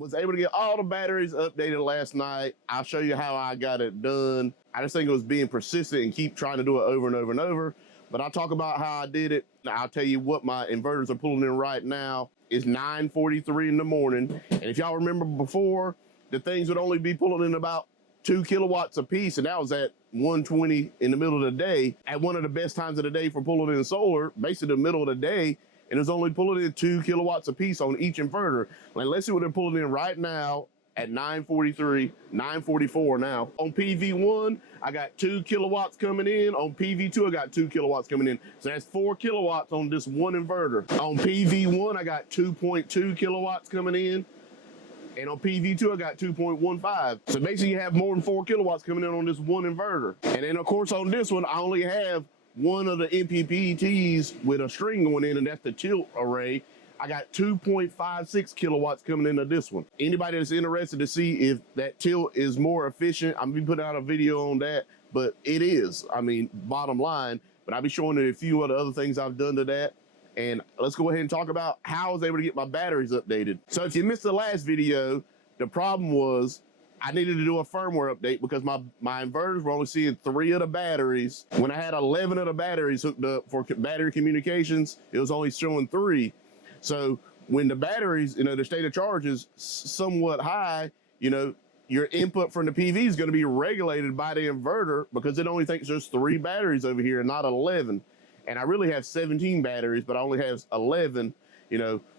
was able to get all the batteries updated last night. I'll show you how I got it done. I just think it was being persistent and keep trying to do it over and over and over. But I'll talk about how I did it. I'll tell you what my inverters are pulling in right now. It's 9:43 in the morning. And if y'all remember before, the things would only be pulling in about 2 kilowatts a piece, and that was at 1:20 in the middle of the day, at one of the best times of the day for pulling in solar, basically the middle of the day, and it's only pulling in 2 kilowatts a piece on each inverter. Like, let's see what they're pulling in right now at 9:43, 9:44 now. On PV1, I got 2 kilowatts coming in. On PV2, I got 2 kilowatts coming in. So that's 4 kilowatts on this one inverter. On PV1, I got 2.2 kilowatts coming in. And on PV2, I got 2.15. So basically you have more than 4 kilowatts coming in on this one inverter. And then of course on this one, I only have one of the MPPTs with a string going in, and that's the tilt array. I got 2.56 kilowatts coming into this one. Anybody that's interested to see if that tilt is more efficient, I'm gonna be putting out a video on that, but it is, I mean, bottom line. But I'll be showing you a few of the other things I've done to that. And let's go ahead and talk about how I was able to get my batteries updated. So if you missed the last video, the problem was I needed to do a firmware update because my inverters were only seeing 3 of the batteries. When I had 11 of the batteries hooked up for battery communications, it was only showing 3. So when the batteries, the state of charge is somewhat high, your input from the PV is going to be regulated by the inverter because it only thinks there's 3 batteries over here and not 11. And I really have 17 batteries, but I only have 11,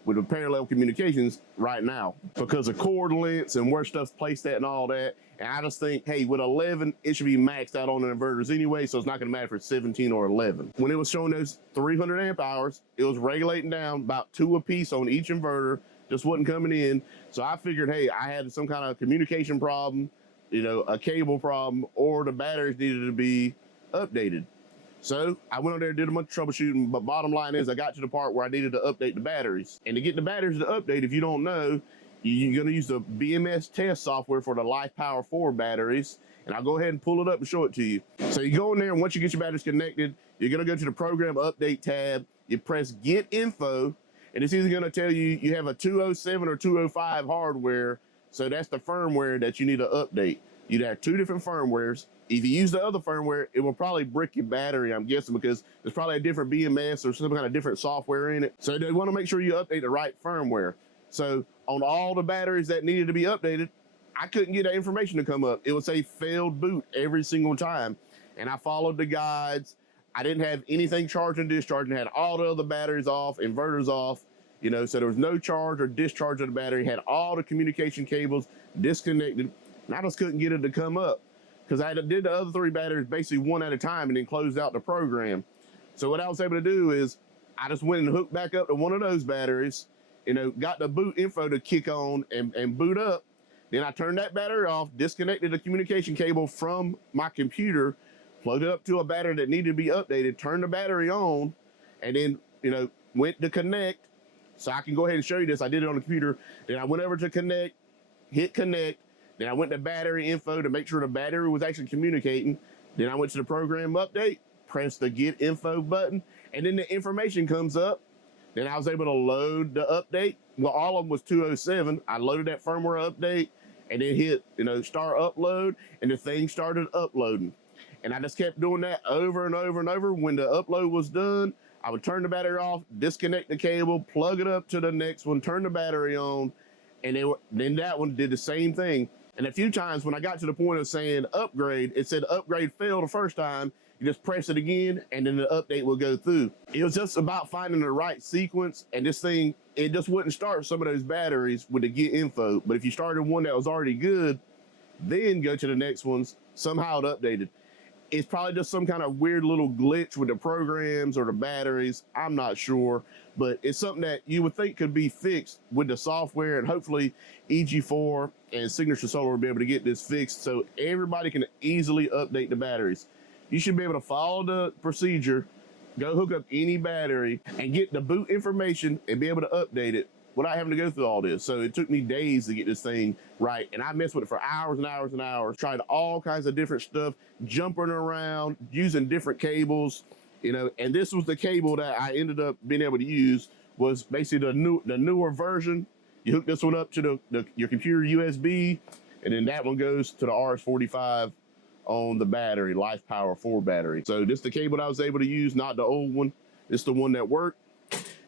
with the parallel communications right now because of cord lengths and where stuff's placed at and all that. And I just think, hey, with 11, it should be maxed out on the inverters anyway, so it's not gonna matter if it's 17 or 11. When it was showing those 300 amp hours, it was regulating down about 2 apiece on each inverter, just wasn't coming in. So I figured, hey, I had some kind of communication problem, a cable problem, or the batteries needed to be updated. So I went on there and did a bunch of troubleshooting, but bottom line is I got to the part where I needed to update the batteries. And to get the batteries to update, if you don't know, you're gonna use the BMS test software for the Lifepower4 batteries. And I'll go ahead and pull it up and show it to you. So you go in there, and once you get your batteries connected, you're gonna go to the program update tab, you press get info, and it's either gonna tell you you have a 207 or 205 hardware. So that's the firmware that you need to update. You'd have 2 different firmwares. If you use the other firmware, it will probably brick your battery, I'm guessing, because there's probably a different BMS or some kind of different software in it. So they want to make sure you update the right firmware. So on all the batteries that needed to be updated, I couldn't get that information to come up. It would say failed boot every single time. And I followed the guides. I didn't have anything charging, discharging, had all the other batteries off, inverters off, so there was no charge or discharge of the battery, had all the communication cables disconnected, and I just couldn't get it to come up. Because I did the other 3 batteries basically one at a time and then closed out the program. So what I was able to do is I just went and hooked back up to one of those batteries, got the boot info to kick on and boot up. Then I turned that battery off, disconnected the communication cable from my computer, plugged it up to a battery that needed to be updated, turned the battery on, and then, went to connect. So I can go ahead and show you this. I did it on the computer. Then I went over to connect, hit connect. Then I went to battery info to make sure the battery was actually communicating. Then I went to the program update, pressed the get info button, and then the information comes up. Then I was able to load the update. Well, all of them was 207. I loaded that firmware update and then hit, start upload, and the thing started uploading. And I just kept doing that over and over and over. When the upload was done, I would turn the battery off, disconnect the cable, plug it up to the next one, turn the battery on, and then that one did the same thing. And a few times when I got to the point of saying upgrade, it said upgrade failed the first time. You just press it again, and then the update will go through. It was just about finding the right sequence, and this thing, it just wouldn't start some of those batteries with the get info. But if you started one that was already good, then go to the next ones, somehow it updated. It's probably just some kind of weird little glitch with the programs or the batteries. I'm not sure, but it's something that you would think could be fixed with the software, and hopefully EG4 and Signature Solar will be able to get this fixed so everybody can easily update the batteries. You should be able to follow the procedure, go hook up any battery and get the boot information and be able to update it without having to go through all this. So it took me days to get this thing right. And I messed with it for hours and hours and hours, tried all kinds of different stuff, jumping around, using different cables, and this was the cable that I ended up being able to use, was basically the newer version. You hook this one up to your computer USB, and then that one goes to the RS-45 on the battery, Lifepower4 battery. So this is the cable that I was able to use, not the old one. This is the one that worked.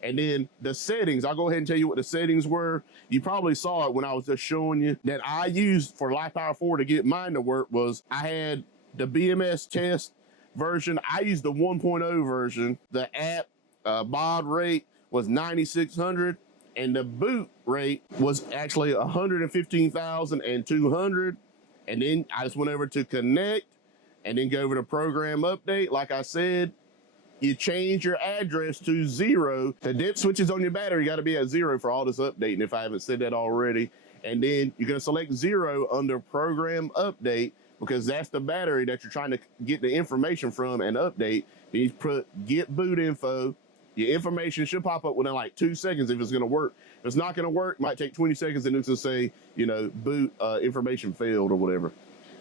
And then the settings, I'll go ahead and tell you what the settings were. You probably saw it when I was just showing you that I used for Lifepower4 to get mine to work was I had the BMS test version. I used the 1.0 version. The app baud rate was 9,600 and the boot rate was actually 115,200. And then I just went over to connect and then go over to program update. Like I said, you change your address to 0. The dip switches on your battery got to be at 0 for all this updating, if I haven't said that already. And then you're going to select 0 under program update because that's the battery that you're trying to get the information from and update. Then you put get boot info. Your information should pop up within like 2 seconds if it's going to work. If it's not going to work, it might take 20 seconds and it's going to say, you know, boot information failed or whatever.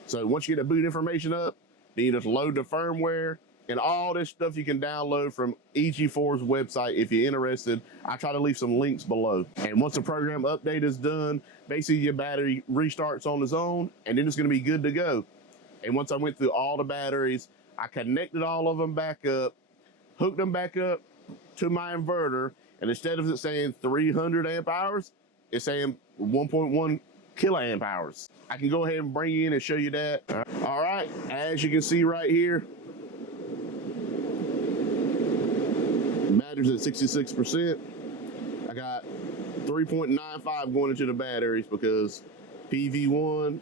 So once you get the boot information up, then you just load the firmware and all this stuff you can download from EG4's website if you're interested. I try to leave some links below. And once the program update is done, basically your battery restarts on its own and then it's going to be good to go. And once I went through all the batteries, I connected all of them back up, hooked them back up to my inverter, and instead of it saying 300 amp hours, it's saying 1.1 kiloamp hours. I can go ahead and bring you in and show you that. All right, as you can see right here, battery's at 66%. I got 3.95 going into the batteries because PV1,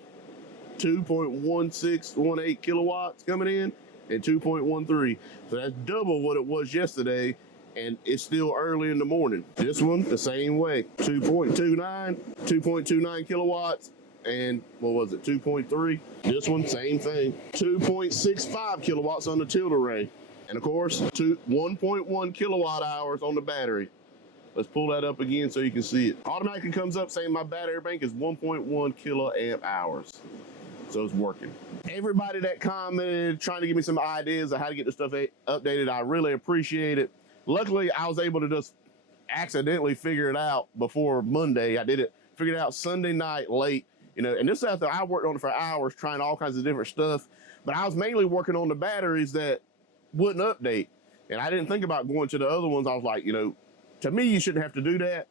2.1618 kilowatts coming in and 2.13. So that's double what it was yesterday, and it's still early in the morning. This one, the same way, 2.29 kilowatts, and what was it, 2.3? This one, same thing, 2.65 kilowatts on the tilt array. And of course, 1.1 kilowatt hours on the battery. Let's pull that up again so you can see it. Automatically comes up saying my battery bank is 1.1 kiloamp hours. So it's working. Everybody that commented, trying to give me some ideas of how to get the stuff updated, I really appreciate it. Luckily, I was able to just accidentally figure it out before Monday. Figured it out Sunday night late, you know, and this is after I worked on it for hours trying all kinds of different stuff. But I was mainly working on the batteries that wouldn't update. And I didn't think about going to the other ones. I was like, you know, to me, you shouldn't have to do that,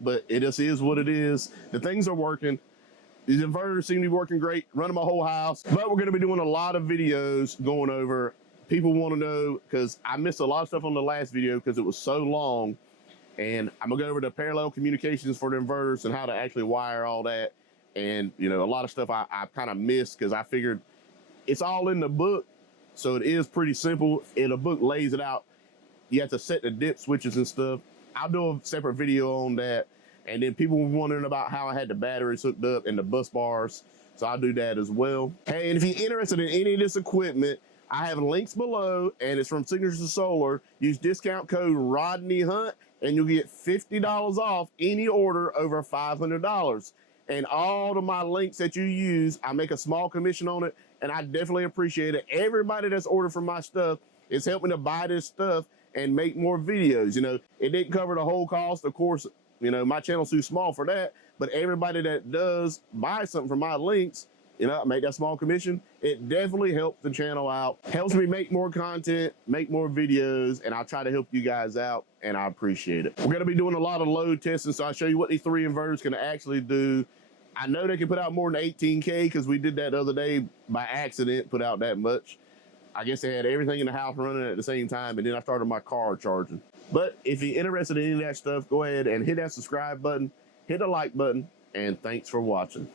but it just is what it is. The things are working. These inverters seem to be working great, running my whole house. But we're going to be doing a lot of videos going over. People want to know, because I missed a lot of stuff on the last video because it was so long. And I'm going to go over the parallel communications for the inverters and how to actually wire all that. And, you know, a lot of stuff I kind of missed because I figured it's all in the book. So it is pretty simple. And the book lays it out. You have to set the dip switches and stuff. I'll do a separate video on that. And then people were wondering about how I had the batteries hooked up and the bus bars. So I'll do that as well. Hey, and if you're interested in any of this equipment, I have links below, and it's from Signature Solar. Use discount code Rodney Hunt, and you'll get $50 off any order over $500. And all of my links that you use, I make a small commission on it, and I definitely appreciate it. Everybody that's ordered from my stuff is helping to buy this stuff and make more videos. You know, it didn't cover the whole cost, of course. You know, my channel's too small for that, but everybody that does buy something from my links, you know, I make that small commission. It definitely helps the channel out, helps me make more content, make more videos, and I'll try to help you guys out, and I appreciate it. We're going to be doing a lot of load testing, so I'll show you what these 3 inverters can actually do. I know they can put out more than 18K because we did that the other day by accident, put out that much. I guess they had everything in the house running at the same time, and then I started my car charging. But if you're interested in any of that stuff, go ahead and hit that subscribe button, hit the like button, and thanks for watching.